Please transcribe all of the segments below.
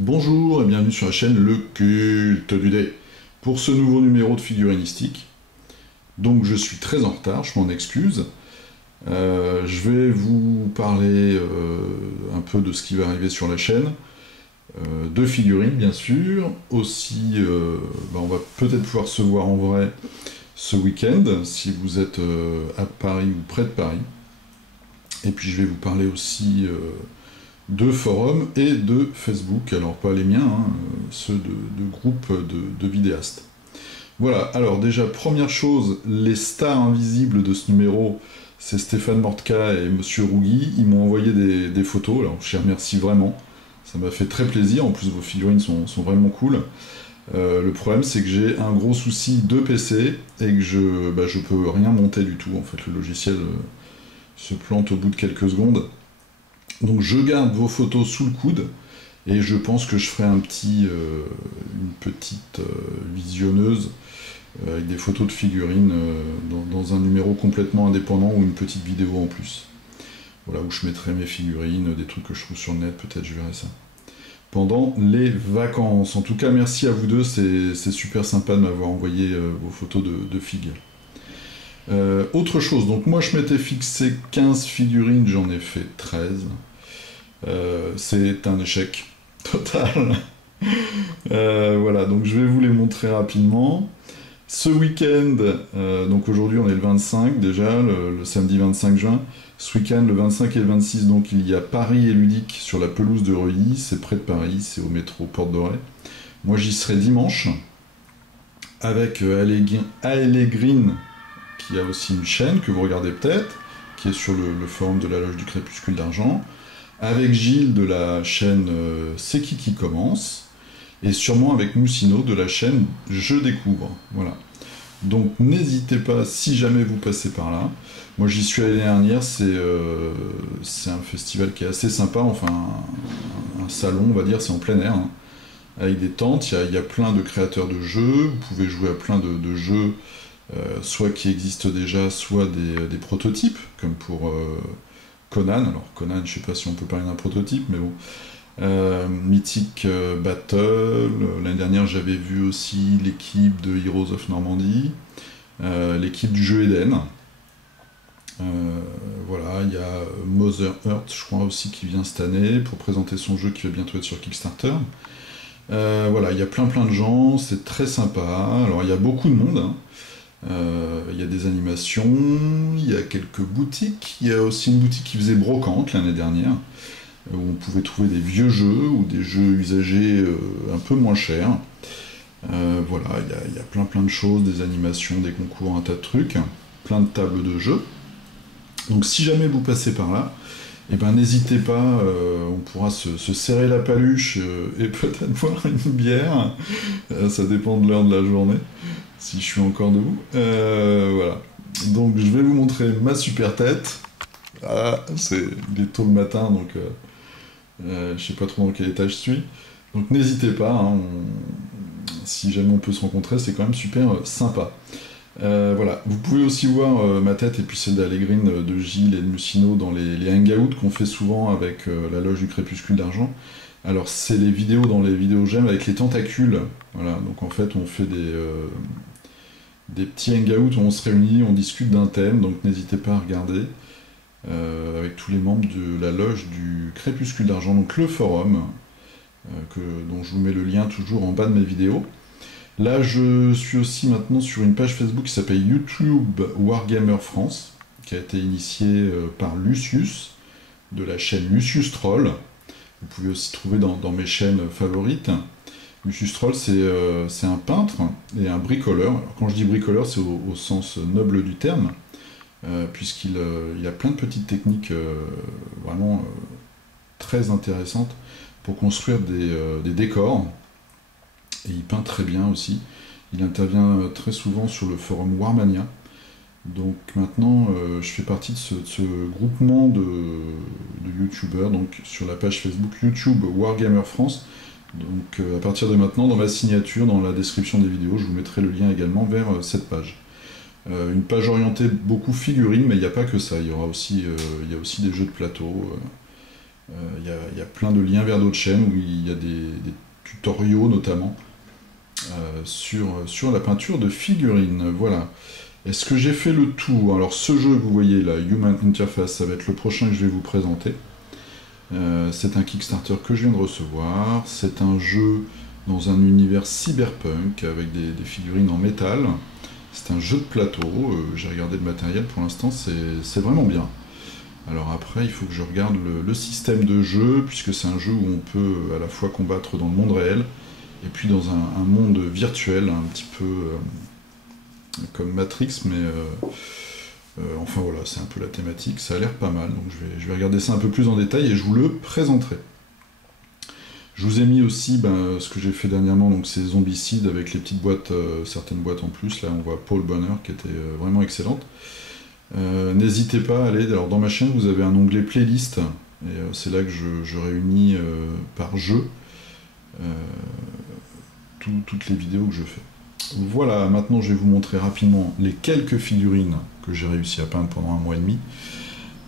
Bonjour et bienvenue sur la chaîne Le Culte du Dé pour ce nouveau numéro de figurinistique. Donc je suis très en retard, je m'en excuse. Je vais vous parler un peu de ce qui va arriver sur la chaîne, de figurines bien sûr. Aussi, on va peut-être pouvoir se voir en vrai ce week-end si vous êtes à Paris ou près de Paris. Et puis je vais vous parler aussi de forums et de Facebook, alors pas les miens, ceux de groupes de vidéastes. Voilà, alors déjà, première chose, les stars invisibles de ce numéro, c'est Stéphane Mortka et Monsieur Rougui. Ils m'ont envoyé des photos, alors je les remercie vraiment, ça m'a fait très plaisir, en plus vos figurines sont vraiment cool. Le problème c'est que j'ai un gros souci de PC et que je peux rien monter du tout, en fait le logiciel se plante au bout de quelques secondes. Donc je garde vos photos sous le coude et je pense que je ferai une petite visionneuse avec des photos de figurines dans un numéro complètement indépendant ou une petite vidéo en plus. Voilà, où je mettrai mes figurines, des trucs que je trouve sur le net, peut-être je verrai ça. Pendant les vacances. En tout cas, merci à vous deux, c'est super sympa de m'avoir envoyé vos photos de figues. Autre chose, donc moi je m'étais fixé 15 figurines, j'en ai fait 13. C'est un échec total. Voilà, donc je vais vous les montrer rapidement. Ce week-end, donc aujourd'hui on est le 25 déjà, le samedi 25 juin. Ce week-end, le 25 et le 26, donc il y a Paris et Ludique sur la pelouse de Reuilly, c'est près de Paris, c'est au métro Porte d'Oreille. Moi j'y serai dimanche, avec Aélégrine, qui a aussi une chaîne que vous regardez peut-être, qui est sur le forum de la Loge du Crépuscule d'Argent, avec Gilles de la chaîne C'est qui commence, et sûrement avec Moussino de la chaîne Je découvre. Voilà. Donc n'hésitez pas, si jamais vous passez par là. Moi j'y suis allé l'année dernière, c'est un festival qui est assez sympa, enfin un salon on va dire, c'est en plein air, avec des tentes, il y a plein de créateurs de jeux, vous pouvez jouer à plein de jeux, soit qui existent déjà, soit des prototypes, comme pour Conan. Alors Conan, je sais pas si on peut parler d'un prototype, mais bon. Mythic Battle, l'année dernière j'avais vu aussi l'équipe de Heroes of Normandy, l'équipe du jeu Eden. Voilà, il y a Mother Earth, je crois aussi, qui vient cette année pour présenter son jeu qui va bientôt être sur Kickstarter. Voilà, il y a plein de gens, c'est très sympa. Alors il y a beaucoup de monde, il y a des animations, il y a quelques boutiques, il y a aussi une boutique qui faisait brocante l'année dernière, où on pouvait trouver des vieux jeux ou des jeux usagés un peu moins chers. Voilà, il y a plein de choses, des animations, des concours, un tas de trucs, plein de tables de jeux. Donc si jamais vous passez par là, eh ben, n'hésitez pas, on pourra se serrer la paluche et peut-être boire une bière, ça dépend de l'heure de la journée, si je suis encore debout. Voilà, donc je vais vous montrer ma super tête. Ah, il est tôt le matin, donc je sais pas trop dans quel étage je suis. Donc n'hésitez pas, si jamais on peut se rencontrer, c'est quand même super sympa. Voilà, vous pouvez aussi voir ma tête et puis celle d'Alégrine, de Gilles et de Moussino dans les hangouts qu'on fait souvent avec la Loge du Crépuscule d'Argent. Alors c'est les vidéos dans les vidéos j'aime avec les tentacules. Voilà, donc en fait on fait des petits hangouts où on se réunit, on discute d'un thème, donc n'hésitez pas à regarder. Avec tous les membres de la Loge du Crépuscule d'Argent, donc le forum, dont je vous mets le lien toujours en bas de mes vidéos. Là, je suis aussi maintenant sur une page Facebook qui s'appelle YouTube Wargamer France, qui a été initiée par Lucius, de la chaîne Lucius Troll. Vous pouvez aussi trouver dans mes chaînes favorites. Lucius Troll, c'est un peintre et un bricoleur. Alors, quand je dis bricoleur, c'est au sens noble du terme, puisqu'il a plein de petites techniques vraiment très intéressantes pour construire des décors. Et il peint très bien aussi. Il intervient très souvent sur le forum Warmania. Donc maintenant, je fais partie de ce groupement de youtubeurs, donc sur la page Facebook YouTube Wargamer France. Donc à partir de maintenant, dans ma signature, dans la description des vidéos, je vous mettrai le lien également vers cette page. Une page orientée beaucoup figurines, mais il n'y a pas que ça. Il y a aussi des jeux de plateau. Il y a plein de liens vers d'autres chaînes où il y a des tutoriaux notamment sur la peinture de figurines. Voilà. Est-ce que j'ai fait le tour? Alors ce jeu que vous voyez là, Human Interface, ça va être le prochain que je vais vous présenter. C'est un Kickstarter que je viens de recevoir. C'est un jeu dans un univers cyberpunk avec des figurines en métal. C'est un jeu de plateau. J'ai regardé le matériel, pour l'instant c'est vraiment bien. Alors après, il faut que je regarde le système de jeu, puisque c'est un jeu où on peut à la fois combattre dans le monde réel et puis dans un monde virtuel, un petit peu comme Matrix, mais enfin voilà, c'est un peu la thématique. Ça a l'air pas mal, donc je vais regarder ça un peu plus en détail et je vous le présenterai. Je vous ai mis aussi ce que j'ai fait dernièrement, donc ces zombicides avec les petites boîtes, certaines boîtes en plus. Là, on voit Paul Bonner qui était vraiment excellente. N'hésitez pas à aller. Alors, dans ma chaîne, vous avez un onglet playlist, et c'est là que je réunis par jeu toutes les vidéos que je fais. Voilà, maintenant je vais vous montrer rapidement les quelques figurines que j'ai réussi à peindre pendant 1 mois et demi.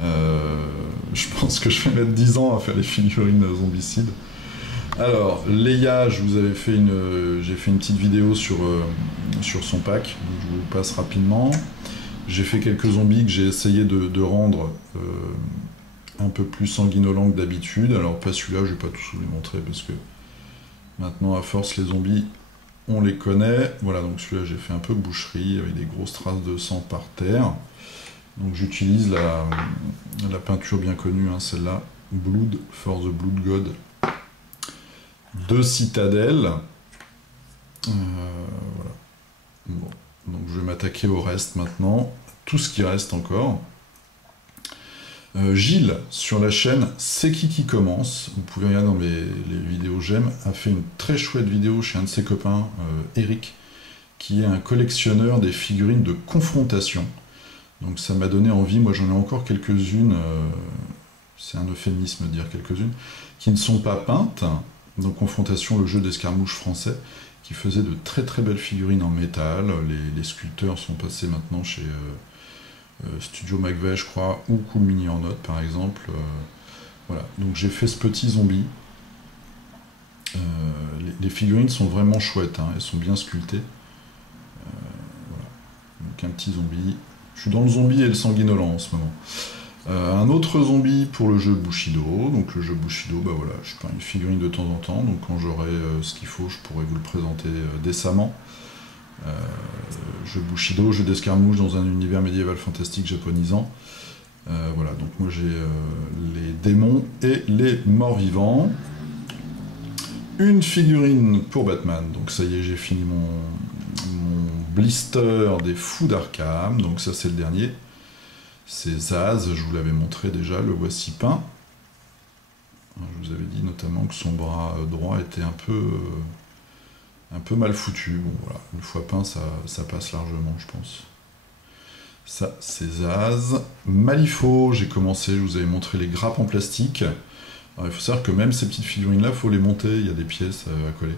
Je pense que je vais mettre 10 ans à faire les figurines zombicides. Alors, Leia, j'ai fait une petite vidéo sur son pack, donc je vous passe rapidement. J'ai fait quelques zombies que j'ai essayé de rendre un peu plus sanguinolents que d'habitude. Alors pas celui-là, je vais pas tous vous les montrer parce que maintenant à force les zombies on les connaît. Voilà, donc celui-là j'ai fait un peu boucherie avec des grosses traces de sang par terre. Donc j'utilise la peinture bien connue, hein, celle-là, Blood for the Blood God de Citadel. Voilà. Bon. Donc je vais m'attaquer au reste maintenant, tout ce qui reste encore. Gilles, sur la chaîne C'est qui commence, vous pouvez regarder dans les vidéos j'aime, a fait une très chouette vidéo chez un de ses copains, Eric, qui est un collectionneur des figurines de confrontation. Donc ça m'a donné envie, moi j'en ai encore quelques-unes, c'est un euphémisme de dire quelques-unes, qui ne sont pas peintes. Donc Confrontation, le jeu d'escarmouche français, qui faisait de très très belles figurines en métal. Les sculpteurs sont passés maintenant chez Studio McVeigh, je crois, ou Cool Mini en note par exemple. Voilà, donc j'ai fait ce petit zombie. Les figurines sont vraiment chouettes, hein, elles sont bien sculptées. Voilà. Donc un petit zombie. Je suis dans le zombie et le sanguinolent en ce moment. Un autre zombie pour le jeu Bushido. Donc le jeu Bushido, voilà, je peins une figurine de temps en temps, donc quand j'aurai ce qu'il faut, je pourrai vous le présenter décemment. Jeu Bushido, jeu d'escarmouche dans un univers médiéval fantastique japonisant. Voilà, donc moi j'ai les démons et les morts-vivants. Une figurine pour Batman, donc ça y est, j'ai fini mon blister des fous d'Arkham, donc ça c'est le dernier. C'est Zaz, je vous l'avais montré déjà, le voici peint. Je vous avais dit notamment que son bras droit était un peu mal foutu. Bon voilà, une fois peint, ça passe largement, je pense. Ça, c'est Zaz. Malifaux, j'ai commencé, je vous avais montré les grappes en plastique. Alors, il faut savoir que même ces petites figurines-là, il faut les monter, il y a des pièces à coller.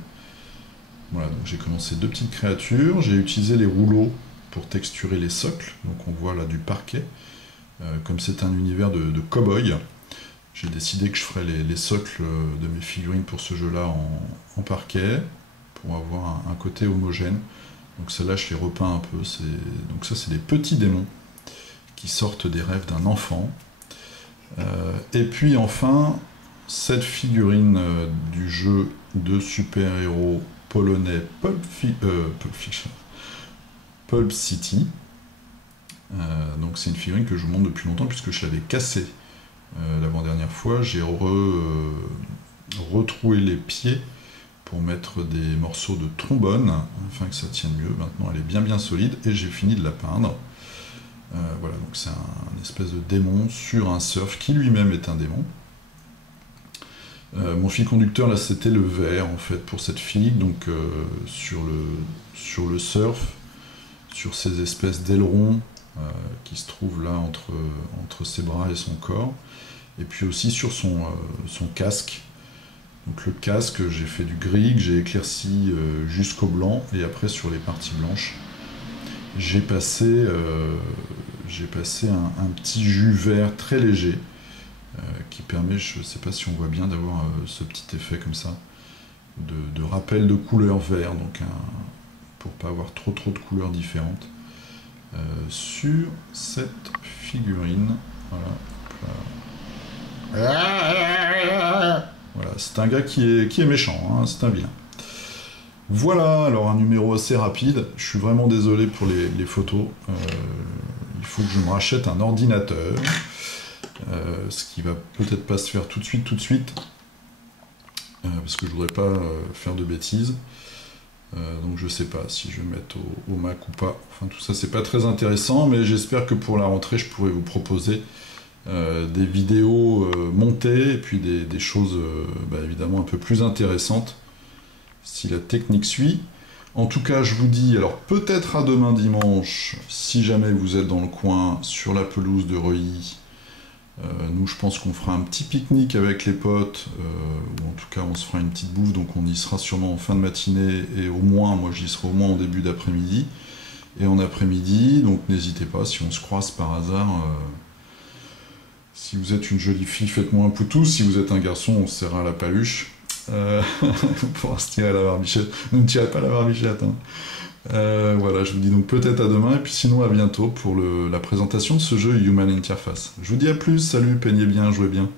Voilà, donc j'ai commencé 2 petites créatures. J'ai utilisé les rouleaux pour texturer les socles. Donc on voit là du parquet. Comme c'est un univers de cow-boy, j'ai décidé que je ferais les socles de mes figurines pour ce jeu-là en parquet, pour avoir un côté homogène. Donc celle-là, je les repeins un peu. Donc ça, c'est des petits démons qui sortent des rêves d'un enfant. Et puis enfin, cette figurine du jeu de super-héros polonais Pulp City. Donc c'est une figurine que je vous montre depuis longtemps puisque je l'avais cassée l'avant-dernière fois. J'ai retroué les pieds pour mettre des morceaux de trombone afin que ça tienne mieux. Maintenant elle est bien solide et j'ai fini de la peindre. Voilà, donc c'est un espèce de démon sur un surf qui lui-même est un démon. Mon fil conducteur là c'était le vert en fait pour cette fille, donc sur le surf, sur ces espèces d'ailerons qui se trouvent là entre ses bras et son corps, et puis aussi sur son casque. Donc le casque, j'ai fait du gris que j'ai éclairci jusqu'au blanc, et après sur les parties blanches j'ai passé un petit jus vert très léger qui permet, je ne sais pas si on voit bien, d'avoir ce petit effet comme ça, de rappel de couleur vert, donc pour pas avoir trop de couleurs différentes sur cette figurine. Voilà. Voilà, c'est un gars qui est méchant, hein, c'est un vilain. Voilà, alors un numéro assez rapide. Je suis vraiment désolé pour les photos. Il faut que je me rachète un ordinateur. Ce qui va peut-être pas se faire tout de suite. Parce que je voudrais pas faire de bêtises. Donc je sais pas si je vais mettre au Mac ou pas. Enfin tout ça c'est pas très intéressant, mais j'espère que pour la rentrée je pourrai vous proposer des vidéos montées et puis des choses évidemment un peu plus intéressantes si la technique suit. En tout cas je vous dis alors peut-être à demain dimanche si jamais vous êtes dans le coin sur la pelouse de Reuilly. Nous je pense qu'on fera un petit pique-nique avec les potes, ou en tout cas on se fera une petite bouffe, donc on y sera sûrement en fin de matinée et au moins, moi j'y serai au moins en début d'après-midi et en après-midi, donc n'hésitez pas si on se croise par hasard. Si vous êtes une jolie fille, faites-moi un poutou, si vous êtes un garçon, on se serra à la paluche. Pour se tirer la barbichette. Ne me tirez pas la barbichette, hein. Voilà, je vous dis donc peut-être à demain, et puis sinon à bientôt pour la présentation de ce jeu Human Interface. Je vous dis à plus, salut, peignez bien, jouez bien.